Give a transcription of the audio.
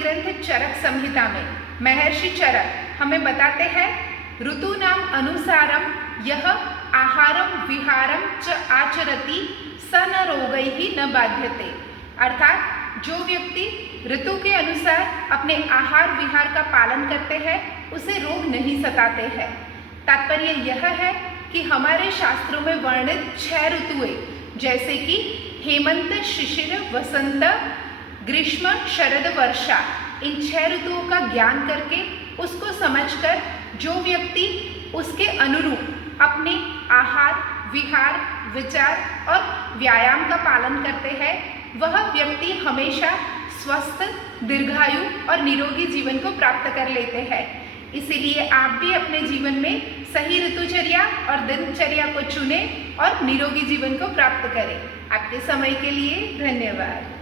ग्रंथ चरक संहिता में महर्षि चरक हमें बताते हैं, ऋतूनाम अनुसारम यह आहारम विहारम च आचरति स न रोगैः न बाध्यते। अर्थात जो व्यक्ति ऋतु के अनुसार अपने आहार विहार का पालन करते हैं उसे रोग नहीं सताते हैं। तात्पर्य यह है कि हमारे शास्त्रों में वर्णित 6 ऋतुएं जैसे कि हेमंत, शिशिर, वसंत, ग्रीष्म, शरद, वर्षा, इन 6 ऋतुओं का ज्ञान करके उसको समझकर जो व्यक्ति उसके अनुरूप अपने आहार विहार विचार और व्यायाम का पालन करते हैं वह व्यक्ति हमेशा स्वस्थ, दीर्घायु और निरोगी जीवन को प्राप्त कर लेते हैं। इसीलिए आप भी अपने जीवन में सही ऋतुचर्या और दिनचर्या को चुनें और निरोगी जीवन को प्राप्त करें। आपके समय के लिए धन्यवाद।